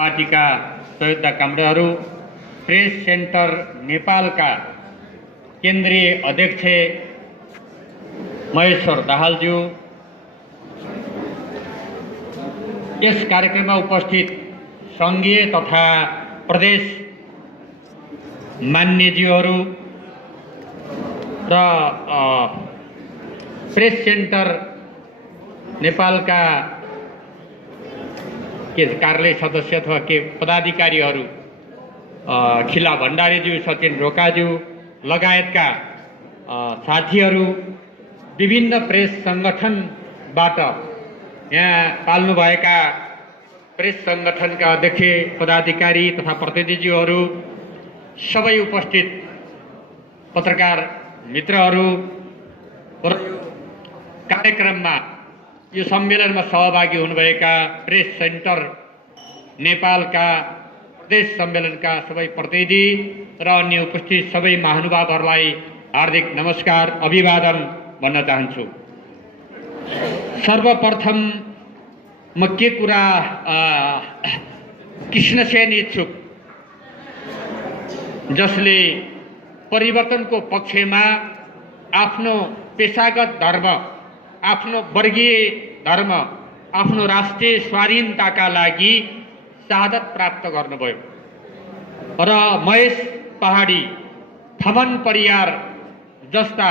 पार्टीका सहयोद्धा कामरेडहरू, press centre नेपालका केन्द्रीय अध्यक्ष महेश्वर दाहालज्यू, यस कार्यक्रममा उपस्थित सङ्घीय तथा प्रदेश मान्यज्यूहरू र प्रेस सेन्टर नेपालका के कार्यालय सदस्य अथवा के पदाधिकारीहरू, खिला भण्डारीज्यू, सचिन रोकाज्यू लगायतका साथीहरू, विभिन्न प्रेस सङ्गठनबाट यहाँ पाल्नुभएका प्रेस सङ्गठनका अध्यक्ष, पदाधिकारी तथा प्रतिनिधिज्यूहरू, सबै उपस्थित पत्रकार मित्रहरू र कार्यक्रममा यो सम्मेलनमा सहभागी हुनुभएका प्रेस सेन्टर नेपालका प्रदेश सम्मेलनका सबै प्रतिनिधि र अन्य उपस्थित सबै महानुभावहरूलाई हार्दिक नमस्कार, अभिवादन भन्न चाहन्छु। सर्वप्रथम म के कुरा कृष्णसेन इच्छुक, जसले परिवर्तनको पक्षमा आफ्नो पेशागत धर्म, आफ्नो वर्गीय धर्म, आफ्नो राष्ट्रिय स्वाधीनताका लागि शहादत प्राप्त गर्नुभयो र महेश पहाडी, थमन परियार जस्ता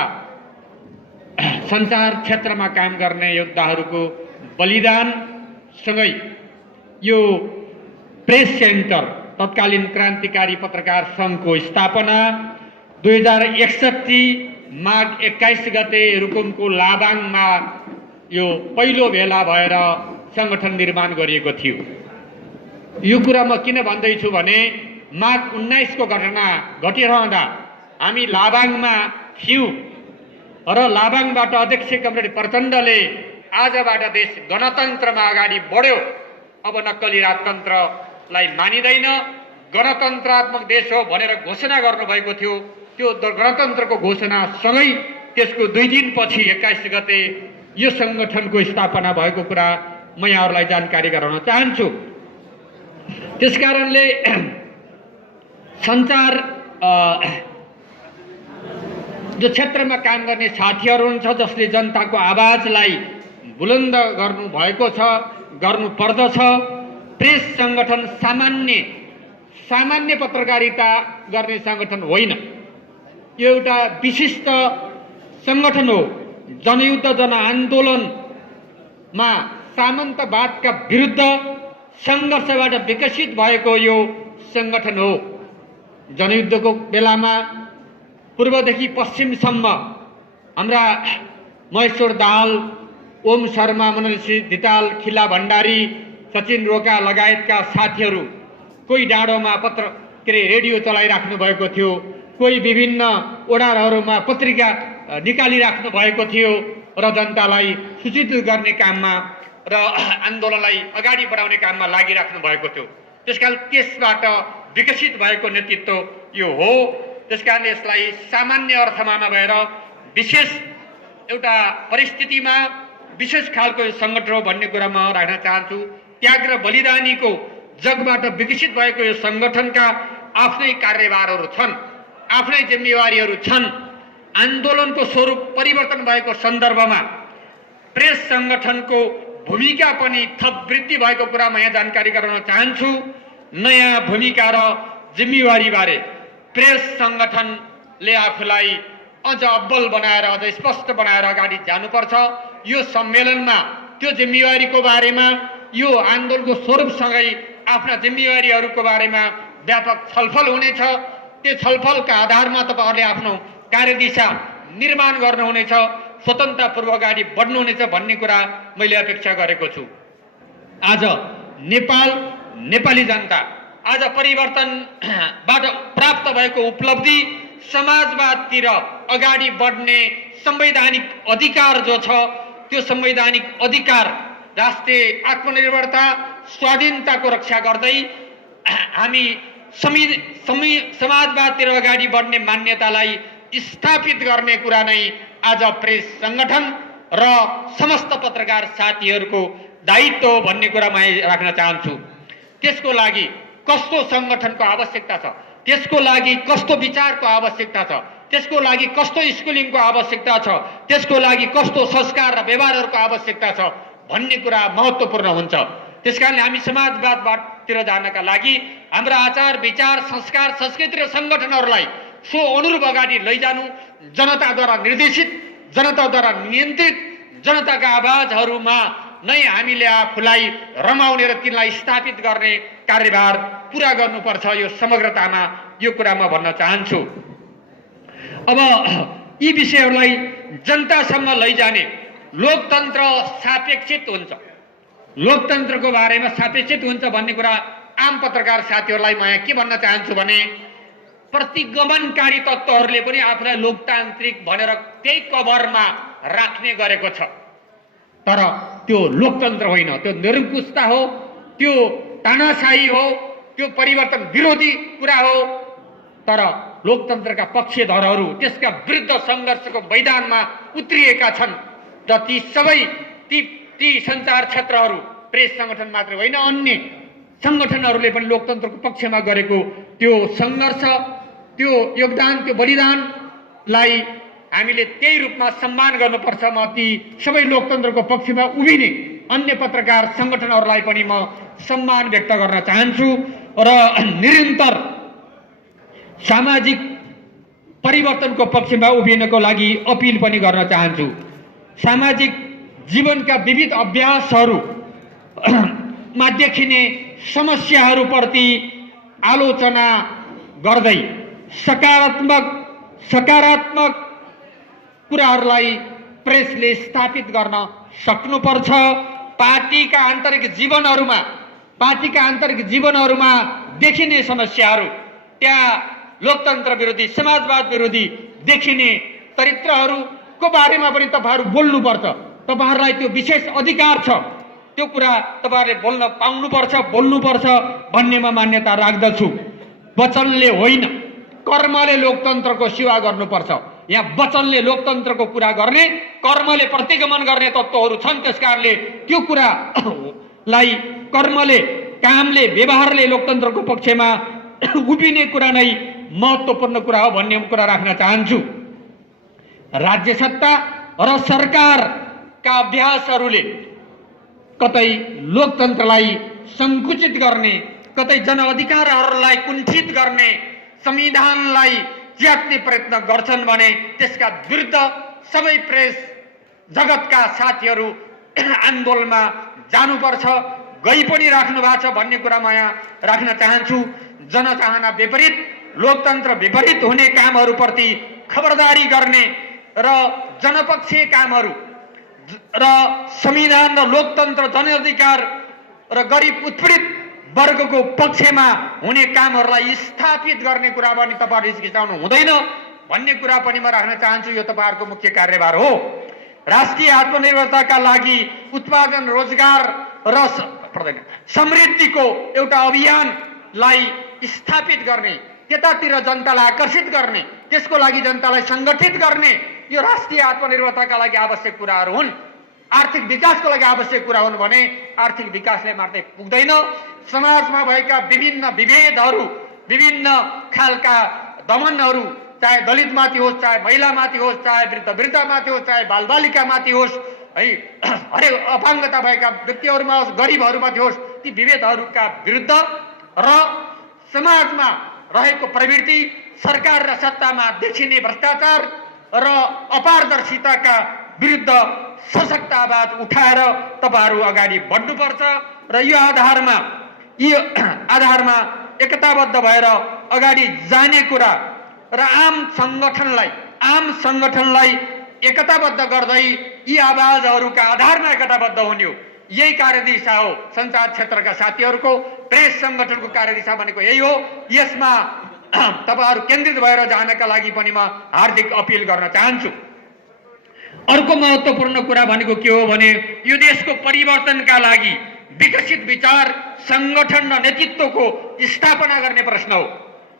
सञ्चार क्षेत्रमा काम गर्ने योद्धाहरूको बलिदानसँगै यो प्रेस सेन्टर तत्कालीन क्रान्तिकारी पत्रकार सङ्घको स्थापना 2061 माघ 21 गते रुकुमको लाबाङमा यो पहिलो भेला भएर सङ्गठन निर्माण गरिएको थियो। यो कुरा म किन भन्दैछु भने माघ 19 को घटना घटिरहँदा हामी लाबाङमा थियौँ र लाबाङबाट अध्यक्ष कमरेड प्रचण्डले आजबाट देश गणतन्त्रमा अगाडि बढ्यो, अब नक्कली राजतन्त्रलाई मानिँदैन, गणतन्त्रात्मक देश हो भनेर घोषणा गर्नुभएको थियो। त्यो गणतन्त्रको घोषणासँगै त्यसको 2 दिनपछि 21 गते यो सङ्गठनको स्थापना भएको कुरा म यहाँहरूलाई जानकारी गराउन चाहन्छु। त्यसकारणले सञ्चार जो क्षेत्रमा काम गर्ने साथीहरू हुनुहुन्छ, जसले जनताको आवाजलाई बुलन्द गर्नुभएको छ, गर्नुपर्दछ। प्रेस सङ्गठन सामान्य पत्रकारिता गर्ने सङ्गठन होइन, यो एउटा विशिष्ट सङ्गठन हो। जनयुद्ध, जनआन्दोलनमा सामन्तवादका विरुद्ध सङ्घर्षबाट विकसित भएको यो सङ्गठन हो। जनयुद्धको बेलामा पूर्वदेखि पश्चिमसम्म हाम्रा महेश्वर दाहाल, ओम शर्मा, मनोज धिताल, खिला भण्डारी, सचिन रोका लगायतका साथीहरू कोही डाँडोमा रेडियो चलाइराख्नु भएको थियो, कोही विभिन्न ओडारहरूमा पत्रिका निकालिराख्नु भएको थियो र जनतालाई सूचित गर्ने काममा र आन्दोलनलाई अगाडि बढाउने काममा लागिराख्नु भएको थियो। त्यसकारण त्यसबाट विकसित भएको नेतृत्व यो हो। त्यसकारण यसलाई सामान्य अर्थमा नभएर विशेष एउटा परिस्थितिमा विशेष खालको सङ्गठन हो भन्ने कुरा म राख्न चाहन्छु। त्याग र बलिदानीको जगबाट विकसित भएको यो सङ्गठनका आफ्नै कार्यभारहरू छन्, आफ्नै जिम्मेवारीहरू छन्। आन्दोलनको स्वरूप परिवर्तन भएको सन्दर्भमा प्रेस सङ्गठनको भूमिका पनि थप वृद्धि भएको कुरा म यहाँ जानकारी गराउन चाहन्छु। नयाँ भूमिका र जिम्मेवारीबारे प्रेस सङ्गठनले आफूलाई अझ अब्बल बनाएर, अझ स्पष्ट बनाएर अगाडि जानुपर्छ। यो सम्मेलनमा त्यो जिम्मेवारीको बारेमा, यो आन्दोलनको स्वरूपसँगै आफ्ना जिम्मेवारीहरूको बारेमा व्यापक छलफल हुनेछ। त्यो छलफलका आधारमा तपाईँहरूले आफ्नो कार्यदिशा निर्माण गर्नुहुनेछ, स्वतन्त्रतापूर्वक अगाडि बढ्नुहुनेछ भन्ने कुरा मैले अपेक्षा गरेको छु। आज नेपाली जनता आज परिवर्तनबाट प्राप्त भएको उपलब्धि, समाजवादतिर अगाडि बढ्ने संवैधानिक अधिकार जो छ, त्यो संवैधानिक अधिकार, राष्ट्रिय आत्मनिर्भरता, स्वाधीनताको रक्षा गर्दै हामी समाजवादतिर अगाडि बढ्ने मान्यतालाई स्थापित गर्ने कुरा नै आज प्रेस सङ्गठन र समस्त पत्रकार साथीहरूको दायित्व भन्ने कुरा म राख्न चाहन्छु। त्यसको लागि कस्तो सङ्गठनको आवश्यकता छ, त्यसको लागि कस्तो विचारको आवश्यकता छ, त्यसको लागि कस्तो स्कुलिङको आवश्यकता छ, त्यसको लागि कस्तो संस्कार र व्यवहारहरूको आवश्यकता छ भन्ने कुरा महत्त्वपूर्ण हुन्छ। त्यसकारणले हामी समाजवादतिर जानका लागि हाम्रा आचार विचार संस्कार संस्कृति र सङ्गठनहरूलाई सो अनुरूप अगाडि लैजानु, जनताद्वारा निर्देशित, जनताद्वारा नियन्त्रित, जनताका आवाजहरूमा नै हामीले आफूलाई रमाउने र तिनलाई स्थापित गर्ने कार्यभार पुरा गर्नुपर्छ। यो समग्रतामा यो कुरा म भन्न चाहन्छु। अब यी विषयहरूलाई जनतासम्म लैजाने लोकतन्त्र सापेक्षित हुन्छ, लोकतन्त्रको बारेमा सापेक्षित हुन्छ भन्ने कुरा आम पत्रकार साथीहरूलाई म यहाँ के भन्न चाहन्छु भने प्रतिगमनकारी तत्त्वहरूले पनि आफूलाई लोकतान्त्रिक भनेर त्यही कभरमा राख्ने गरेको छ, तर त्यो लोकतन्त्र होइन, त्यो निरङ्कुशता हो, त्यो तानाशाही हो, त्यो परिवर्तन विरोधी कुरा हो। तर लोकतन्त्रका पक्षधरहरू त्यसका विरुद्ध सङ्घर्षको मैदानमा उत्रिएका छन् र ती सबै ती सञ्चार क्षेत्रहरू, प्रेस सङ्गठन मात्र होइन अन्य सङ्गठनहरूले पनि लोकतन्त्रको पक्षमा गरेको त्यो सङ्घर्ष, त्यो योगदान, त्यो बलिदानलाई हामीले त्यही रूपमा सम्मान गर्नुपर्छ। म ती सबै लोकतन्त्रको पक्षमा उभिने अन्य पत्रकार सङ्गठनहरूलाई पनि म सम्मान व्यक्त गर्न चाहन्छु र निरन्तर सामाजिक परिवर्तनको पक्षमा उभिनको लागि अपिल पनि गर्न चाहन्छु। सामाजिक जीवनका विविध अभ्यासहरूमा देखिने समस्याहरूप्रति आलोचना गर्दै सकारात्मक कुराहरूलाई प्रेसले स्थापित गर्न सक्नुपर्छ। पार्टीका आन्तरिक जीवनहरूमा देखिने समस्याहरू, त्यहाँ लोकतन्त्र विरोधी समाजवाद विरोधी देखिने चरित्रहरूको बारेमा पनि तपाईँहरू बोल्नुपर्छ। तपाईँहरूलाई त्यो विशेष अधिकार छ, त्यो कुरा तपाईँहरूले बोल्न पाउनुपर्छ, बोल्नुपर्छ भन्ने म मान्यता राख्दछु। वचनले होइन कर्मले लोकतन्त्रको सेवा गर्नुपर्छ। यहाँ वचनले लोकतन्त्रको कुरा गर्ने, कर्मले प्रतिगमन गर्ने तत्त्वहरू छन्। त्यसकारणले त्यो कुरालाई कर्मले, कामले, व्यवहारले लोकतन्त्रको पक्षमा उभिने कुरा नै महत्त्वपूर्ण कुरा हो भन्ने कुरा राख्न चाहन्छु। राज्य सत्ता र सरकारका अभ्यासहरूले कतै लोकतन्त्रलाई सङ्कुचित गर्ने, कतै जनअधिकारहरूलाई कुण्ठित गर्ने, संविधानलाई च्यात्ने प्रयत्न गर्छन् भने त्यसका विरुद्ध सबै प्रेस जगतका साथीहरू आन्दोलनमा जानुपर्छ, गई पनि राख्नु भएको छ भन्ने कुरा म यहाँ राख्न चाहन्छु। जनचाहना विपरीत, लोकतन्त्र विपरीत हुने कामहरूप्रति खबरदारी गर्ने र जनपक्षीय कामहरू र संविधान र लोकतन्त्र, जनअधिकार र गरिब उत्पीडित वर्गको पक्षमा हुने कामहरूलाई स्थापित गर्ने कुरा पनि तपाईँहरू हिचकिचाउनु हुँदैन भन्ने कुरा पनि म राख्न चाहन्छु। यो तपाईँहरूको मुख्य कार्यभार हो। राष्ट्रिय आत्मनिर्भरताका लागि उत्पादन, रोजगार र समृद्धिको एउटा अभियानलाई स्थापित गर्ने, त्यतातिर जनतालाई आकर्षित गर्ने, त्यसको लागि जनतालाई सङ्गठित गर्ने यो राष्ट्रिय आत्मनिर्भरताका लागि आवश्यक कुराहरू हुन्। आर्थिक विकासको लागि आवश्यक कुरा हुन् भने आर्थिक विकासले मात्रै पुग्दैन। समाजमा भएका विभिन्न विभेदहरू, विभिन्न खालका दमनहरू, चाहे दलितमाथि होस्, चाहे महिलामाथि होस्, चाहे वृद्धमाथि होस्, चाहे बालबालिकामाथि होस्, है हरेक अपाङ्गता भएका व्यक्तिहरूमा होस्, गरिबहरूमाथि होस्, ती विभेदहरूका विरुद्ध र समाजमा रहेको प्रवृत्ति, सरकार र सत्तामा देखिने भ्रष्टाचार र अपारदर्शिताका विरुद्ध सशक्त आवाज उठाएर तपाईँहरू अगाडि बढ्नुपर्छ र यो आधारमा एकताबद्ध भएर अगाडि जाने कुरा र आम सङ्गठनलाई एकताबद्ध गर्दै यी आवाजहरूका आधारमा एकताबद्ध हुने हो। यही कार्यदिशा हो सञ्चार क्षेत्रका साथीहरूको, प्रेस सङ्गठनको कार्यदिशा भनेको यही हो। यसमा तपाईँहरू केन्द्रित भएर जानका लागि पनि म हार्दिक अपिल गर्न चाहन्छु। अर्को महत्त्वपूर्ण कुरा भनेको के हो भने यो देशको परिवर्तनका लागि विकसित विचार, सङ्गठन र नेतृत्वको स्थापना गर्ने प्रश्न हो।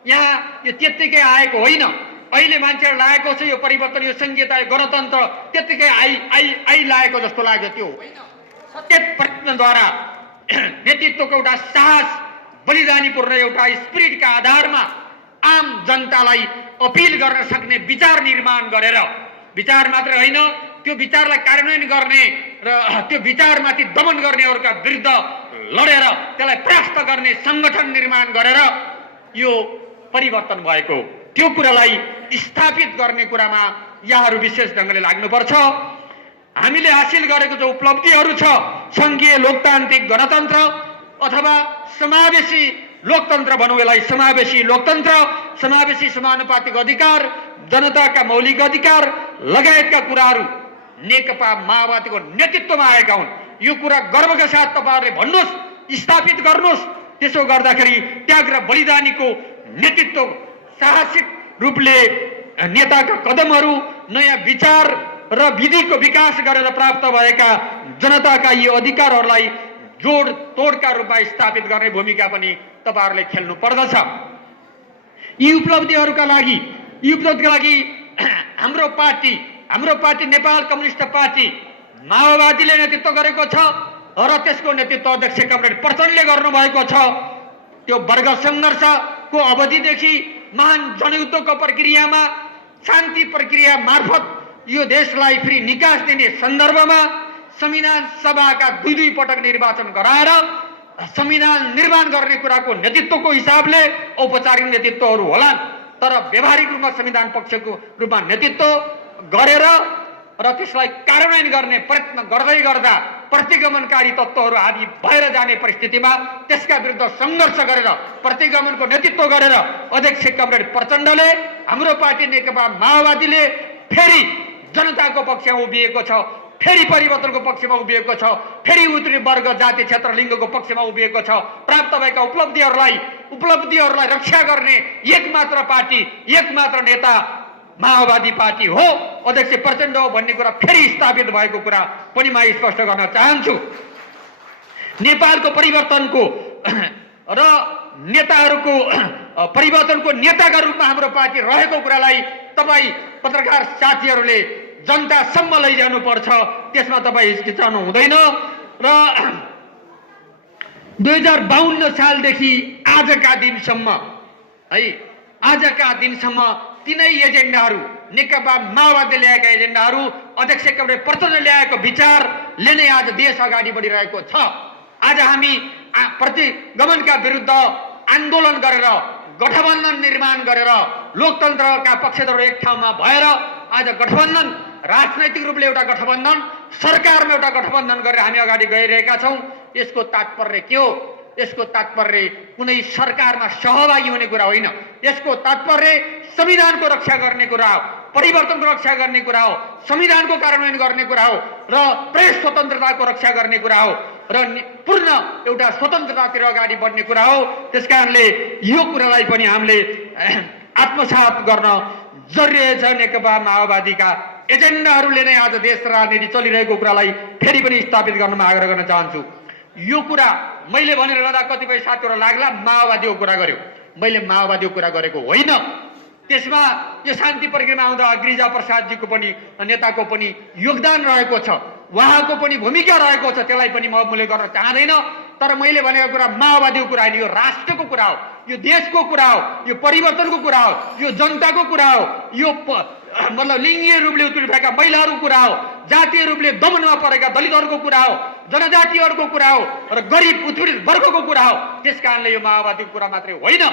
यहाँ यो त्यत्तिकै आएको होइन। अहिले मान्छेहरू लागेको छ यो परिवर्तन, यो संहिता, यो गणतन्त्र त्यत्तिकै आइलागेको जस्तो लाग्यो। त्यो होइन, सचेत प्रयत्नद्वारा नेतृत्वको एउटा साहस बलिदानीपूर्ण एउटा स्पिरिटका आधारमा आम जनतालाई अपिल गर्न सक्ने विचार निर्माण गरेर, विचार मात्र होइन त्यो विचारलाई कार्यान्वयन गर्ने र त्यो विचारमाथि दमन गर्नेहरूका विरुद्ध लडेर त्यसलाई परास्त गर्ने संगठन निर्माण गरेर यो परिवर्तन भएको, त्यो कुरालाई स्थापित गर्ने कुरामा यहाँहरू विशेष ढङ्गले लाग्नुपर्छ। हामीले हासिल गरेको जो उपलब्धिहरू छ, संघीय लोकतान्त्रिक गणतन्त्र अथवा समावेशी लोकतन्त्र भनौँ यसलाई, समावेशी लोकतन्त्र, समावेशी समानुपातिक अधिकार, जनताका मौलिक अधिकार लगायतका कुराहरू नेकपा माओवादीको नेतृत्वमा आएका हुन्। यो कुरा गर्वका साथ तपाईहरुले भन्नुहोस्, स्थापित गर्नुहोस्। त्यसो गर्दाखेरि त्याग र बलिदानीको नेतृत्व साहसिक रूपले नेताका कदमहरू, नयाँ विचार र विधिको विकास गरेर प्राप्त भएका जनताका यी अधिकारहरूलाई जोड तोडका रूपमा स्थापित गर्ने भूमिका पनि तपाईहरुले खेल्नु पर्दछ। यी उपलब्धिहरूका लागि हाम्रो पार्टी नेपाल कम्युनिस्ट पार्टी माओवादीले नेतृत्व गरेको छ र त्यसको नेतृत्व अध्यक्ष कमरेड प्रचण्डले गर्नुभएको छ। त्यो वर्ग संघर्षको अवधिदेखि महान जनयुद्धको प्रक्रियामा, शान्ति प्रक्रिया मार्फत यो देशलाई फेरि निकास दिने सन्दर्भमा संविधान सभाका दुई पटक निर्वाचन गराएर संविधान निर्माण गर्ने कुराको नेतृत्वको हिसाबले औपचारिक नेतृत्वहरू होलान्, तर व्यवहारिक रूपमा संविधान पक्षको रूपमा नेतृत्व गरेर र त्यसलाई कार्यान्वयन गर्ने प्रयत्न गर्दै गर्दा प्रतिगमनकारी तत्त्वहरू हावी भएर जाने परिस्थितिमा त्यसका विरुद्ध सङ्घर्ष गरेर प्रतिगमनको नेतृत्व गरेर अध्यक्ष कमरेड प्रचण्डले, हाम्रो पार्टी नेकपा माओवादीले फेरि जनताको पक्षमा उभिएको छ, फेरि परिवर्तनको पक्षमा उभिएको छ, फेरि उत्तरी वर्ग जाति क्षेत्र लिङ्गको पक्षमा उभिएको छ। प्राप्त भएका उपलब्धिहरूलाई रक्षा गर्ने एकमात्र पार्टी, एकमात्र नेता माओवादी पार्टी हो, अध्यक्ष प्रचण्ड हो भन्ने कुरा फेरि स्थापित भएको कुरा पनि म स्पष्ट गर्न चाहन्छु। नेपालको परिवर्तनको र नेताहरूको परिवर्तनको नेताका रूपमा हाम्रो पार्टी रहेको कुरालाई तपाईँ पत्रकार साथीहरूले जनतासम्म लैजानु पर्छ, त्यसमा तपाईँ हिचकिचाउनु हुँदैन। र 2052 सालदेखि आजका दिनसम्म तिनै एजेन्डाहरू, नेकपा माओवादीले ल्याएका एजेन्डाहरू, अध्यक्ष कमरेड प्रचण्डले ल्याएको विचारले नै आज देश अगाडि बढिरहेको छ। आज हामी प्रतिगमनका विरुद्ध आन्दोलन गरेर, गठबन्धन निर्माण गरेर, लोकतन्त्रका पक्षधर एक ठाउँमा भएर आज गठबन्धन, राजनैतिक रूपले एउटा गठबन्धन, सरकारमा एउटा गठबन्धन गरेर हामी अगाडि गइरहेका छौँ। यसको तात्पर्य के हो? यसको तात्पर्य कुनै सरकारमा सहभागी हुने कुरा होइन। यसको तात्पर्य संविधानको रक्षा गर्ने कुरा हो, परिवर्तनको रक्षा गर्ने कुरा हो, संविधानको कार्यान्वयन गर्ने कुरा हो र प्रेस स्वतन्त्रताको रक्षा गर्ने कुरा हो र पूर्ण एउटा स्वतन्त्रतातिर अगाडि बढ्ने कुरा हो। त्यसकारणले यो कुरालाई पनि हामीले आत्मसात गर्न जरुरी छ। नेकपा माओवादीका एजेन्डाहरूले नै आज देश राजनीति चलिरहेको कुरालाई फेरि पनि स्थापित गर्न म आग्रह गर्न चाहन्छु। यो कुरा मैले भनेर रहँदा कतिपय साथीहरू लाग्ला माओवादीको कुरा गर्यो। मैले माओवादीको कुरा गरेको होइन। त्यसमा यो शान्ति प्रक्रियामा आउँदा गिरिजा प्रसादजीको पनि, नेताको पनि योगदान रहेको छ, उहाँको पनि भूमिका रहेको छ, त्यसलाई पनि म उल्लेख गर्न चाहदैन। तर मैले भनेको कुरा माओवादीको कुरा होइन, यो राष्ट्रको कुरा हो, यो देशको कुरा हो, यो परिवर्तनको कुरा हो, यो जनताको कुरा हो, यो मतलब लिङ्गीय रूपले उत्पीडित भएका महिलाहरूको कुरा हो, जातीय रूपले दमनमा परेका दलितहरूको कुरा हो, जनजातिहरूको कुरा हो र गरिब उत्पीडित वर्गको कुरा हो। त्यसकारणले यो माओवादीको कुरा मात्रै होइन।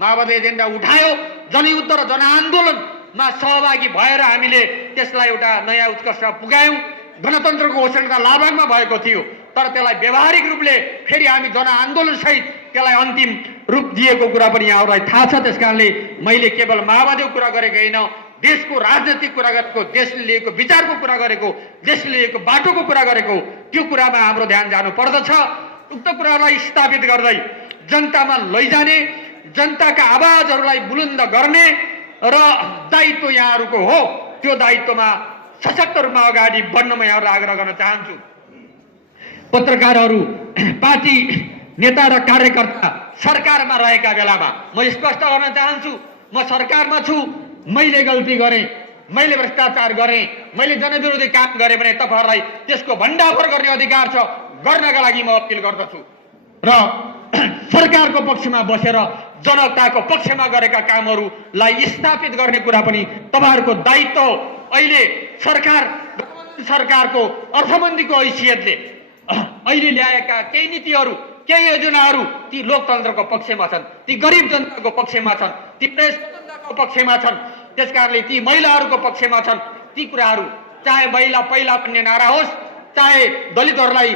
माओवादी एजेन्डा उठायो, जनयुद्ध र जनआन्दोलनमा सहभागी भएर हामीले त्यसलाई एउटा नयाँ उत्कर्षमा पुगायौँ। गणतन्त्रको घोषणा लाभाङमा भएको थियो, तर त्यसलाई व्यावहारिक रूपले फेरि हामी जनआन्दोलनसहित त्यसलाई अन्तिम रूप दिएको कुरा पनि यहाँहरूलाई थाहा छ। त्यसकारणले मैले केवल माओवादीको कुरा गरेको होइन, देशको राजनीतिक कुरा गरेको, देशले लिएको विचारको कुरा गरेको, देशले लिएको बाटोको कुरा गरेको, त्यो कुरामा हाम्रो ध्यान जानु पर्दछ। उक्त कुरालाई स्थापित गर्दै जनतामा लैजाने, जनताका आवाजहरूलाई बुलन्द गर्ने र दायित्व यहाँहरूको हो। त्यो दायित्वमा सशक्त रूपमा अगाडि बढ्न म यहाँहरूलाई आग्रह गर्न चाहन्छु। पत्रकारहरू, पार्टी नेता र कार्यकर्ता सरकारमा रहेका बेलामा म स्पष्ट गर्न चाहन्छु, म सरकारमा छु, मैले गल्ती गरेँ, मैले भ्रष्टाचार गरेँ, मैले जनविरोधी काम गरेँ भने तपाईँहरूलाई त्यसको भण्डाफोर गर्ने अधिकार छ, गर्नका लागि म अपिल गर्दछु। र सरकारको पक्षमा बसेर जनताको पक्षमा गरेका कामहरूलाई स्थापित गर्ने कुरा पनि तपाईहरुको दायित्व हो। अहिले सरकारको अर्थमन्त्रीको हैसियतले अहिले ल्याएका केही नीतिहरू केही योजनाहरू ती लोकतन्त्रको पक्षमा छन्, ती गरिब जनताको पक्षमा छन्, ती प्रेस स्वतन्त्रताको पक्षमा छन्। त्यसकारणले ती महिलाहरूको पक्षमा छन्। ती कुराहरू चाहे महिला पहिला भन्ने नारा होस्, चाहे दलितहरूलाई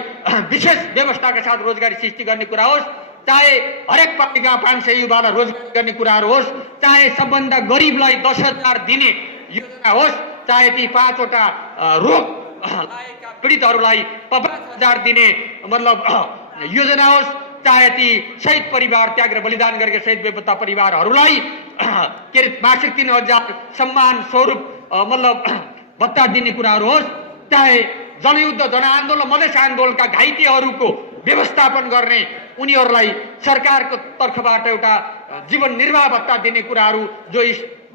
विशेष व्यवस्थाका साथ रोजगारी सृष्टि गर्ने कुरा होस्, चाहे हरेक पार्टीका 500 युवालाई रोजगारी गर्ने कुराहरू होस्, चाहे सबभन्दा गरिबलाई 10,000 दिने योजना होस्, चाहे ती 5 वटा रोग लागेका पीडितहरूलाई 5,000 दिने मतलब योजना होस्, चाहे ती शहीद परिवार त्याग र बलिदान गरेका शहीद बेपत्ता परिवारहरूलाई के अरे मासिक 3,000 सम्मान स्वरूप मतलब भत्ता दिने कुराहरू होस्, चाहे जनयुद्ध जनआन्दोलन मधेस आन्दोलनका घाइतेहरूको व्यवस्थापन गर्ने उनीहरूलाई सरकारको तर्फबाट एउटा जीवन निर्वाह भत्ता दिने कुराहरू जो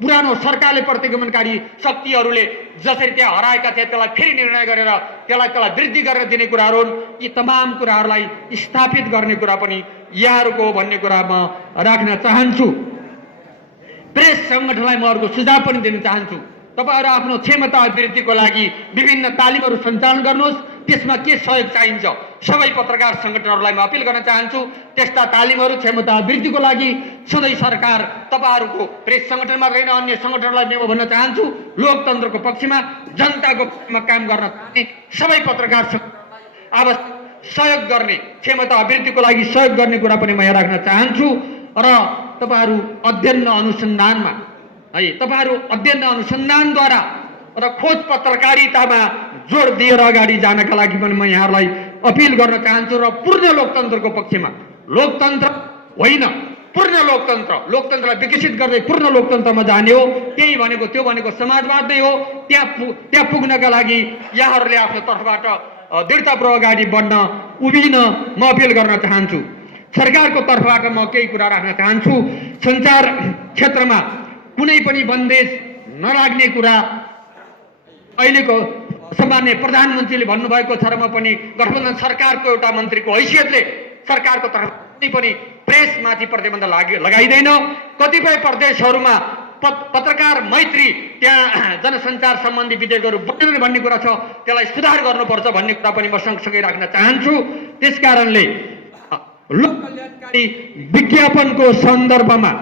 पुरानो सरकारले प्रतिगमनकारी शक्तिहरूले जसरी त्यहाँ हराएका थिए त्यसलाई फेरि निर्णय गरेर त्यसलाई वृद्धि गरेर दिने कुराहरू हुन्। यी तमाम कुराहरूलाई स्थापित गर्ने कुरा पनि यहाँहरूको हो भन्ने कुरा म राख्न चाहन्छु। प्रेस संगठनलाई म अर्को सुझाव पनि दिन चाहन्छु। तपाईहरु आफ्नो क्षमता अभिवृद्धिको लागि विभिन्न तालिमहरू सञ्चालन गर्नुहोस्। त्यसमा के सहयोग चाहिन्छ सबै पत्रकार संगठनहरूलाई म अपिल गर्न चाहन्छु। त्यस्ता तालिमहरू क्षमता अभिवृद्धिको लागि सधैँ सरकार तपाईहरुको प्रेस संगठन मात्र हैन अन्य संगठनलाई म भन्न चाहन्छु, लोकतन्त्रको पक्षमा जनताको पक्षमा काम गर्न चाहने सबै पत्रकार संगठनलाई आवश्यक सहयोग गर्ने क्षमता अभिवृद्धिको लागि सहयोग गर्ने कुरा पनि म यहाँ राख्न चाहन्छु। र तपाईहरु अध्ययन अनुसन्धानमा है तपाईहरु अध्ययन अनुसन्धानद्वारा र खोज पत्रकारितामा जोड दिएर अगाडि जानका लागि पनि म यहाँलाई अपिल गर्न चाहन्छु। र पूर्ण लोकतन्त्रको पक्षमा लोकतन्त्र होइन पूर्ण लोकतन्त्रलाई विकसित गर्दै पूर्ण लोकतन्त्रमा जाने हो। त्यही भनेको त्यो भनेको समाजवाद नै हो। त्यहाँ पुग्नका लागि यहाँहरूले आफ्नो तर्फबाट दृढतापूर्वक अगाडि बढ्न उभिन म अपिल गर्न चाहन्छु। सरकारको तर्फबाट म केही कुरा राख्न चाहन्छु। सञ्चार क्षेत्रमा कुनै पनि बन्देज नलाग्ने कुरा अहिलेको सम्माननीय प्रधानमन्त्रीले भन्नुभएको छ र म पनि गठबन्धन सरकारको एउटा मन्त्रीको हैसियतले सरकारको तर्फ कुनै पनि प्रेसमाथि प्रतिबन्ध लगाइँदैन। कतिपय प्रदेशहरूमा पत्रकार मैत्री त्यहाँ जनसञ्चार सम्बन्धी विधेयकहरू बन्दैन भन्ने कुरा छ, त्यसलाई सुधार गर्नुपर्छ भन्ने कुरा पनि म सँगसँगै राख्न चाहन्छु। त्यसकारणले लोककल्याणकारी विज्ञापनको सन्दर्भमा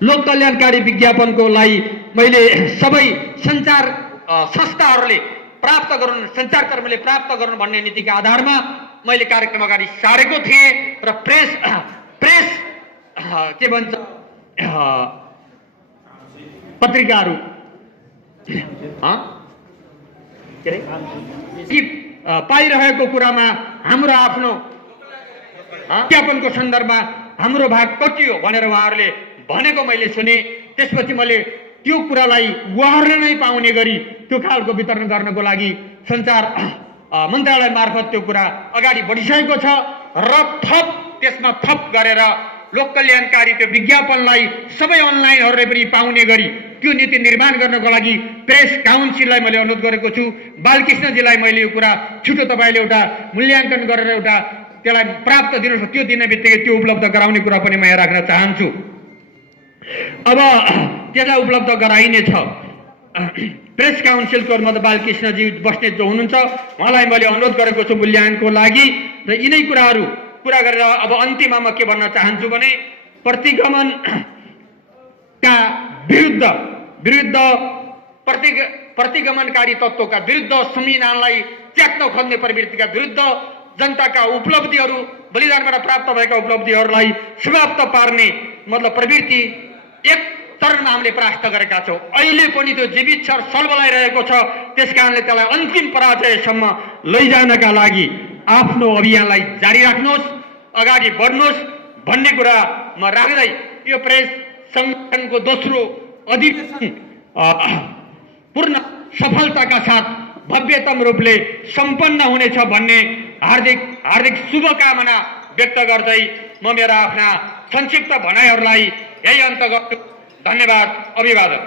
लोककल्याणकारी विज्ञापनको लागि मैले सबै सञ्चार संस्थाहरूले प्राप्त गरून्, सञ्चारकर्मीले प्राप्त गरून् भन्ने नीतिका आधारमा मैले कार्यक्रम अगाडि सारेको थिएँ। र प्रेस के भन्छ पत्रिकाहरू के अरे पाइरहेको कुरामा हाम्रो आफ्नो विज्ञापनको सन्दर्भमा हाम्रो भाग कति हो भनेर उहाँहरूले भनेको मैले सुने। त्यसपछि मैले त्यो कुरालाई उहाँहरूले नै पाउने गरी त्यो खालको वितरण गर्नको लागि सञ्चार मन्त्रालय मार्फत त्यो कुरा अगाडि बढिसकेको छ। र त्यसमा थप गरेर लोककल्याणकारी त्यो विज्ञापनलाई सबै अनलाइनहरूले पनि पाउने गरी त्यो नीति निर्माण गर्नको लागि प्रेस काउन्सिललाई मैले अनुरोध गरेको छु। बालकृष्णजीलाई मैले यो कुरा छिटो तपाईले एउटा मूल्याङ्कन गरेर एउटा त्यसलाई प्राप्त दिनुहोस्, त्यो दिने बित्तिकै त्यो उपलब्ध गराउने कुरा पनि म यहाँ राख्न चाहन्छु। अब त्यसलाई उपलब्ध गराइनेछ। प्रेस काउन्सिलको मतलब बालकृष्णजी बस्नेत जो हुनुहुन्छ उहाँलाई मैले अनुरोध गरेको छु मूल्याङ्कनको लागि। र यिनै कुराहरू पुरा गरेर अब अन्तिममा म के भन्न चाहन्छु भने प्रतिगमनकारी तत्त्वका विरुद्ध संविधानलाई त्याग्न खोज्ने प्रवृत्तिका विरुद्ध जनताका उपलब्धिहरू बलिदानबाट प्राप्त भएका उपलब्धिहरूलाई समाप्त पार्ने मतलब प्रवृत्ति एक चरणमा हामीले परास्त गरेका छौँ। अहिले पनि त्यो जीवित छ, सलबलाइरहेको छ। त्यसकारणले त्यसलाई अन्तिम पराजयसम्म लैजानका लागि आफ्नो अभियानलाई जारी राख्नुहोस्, अगाडि बढ्नुहोस् भन्ने कुरा म राख्दै यो प्रेस संगठनको दोस्रो अधिवेशन पूर्ण सफलताका साथ भव्यतम रूपले सम्पन्न हुनेछ भन्ने हार्दिक शुभकामना व्यक्त गर्दै म मेरा आफ्ना संक्षिप्त भनाइहरूलाई यही अन्त गर्छु। धन्यवाद, अभिवादन।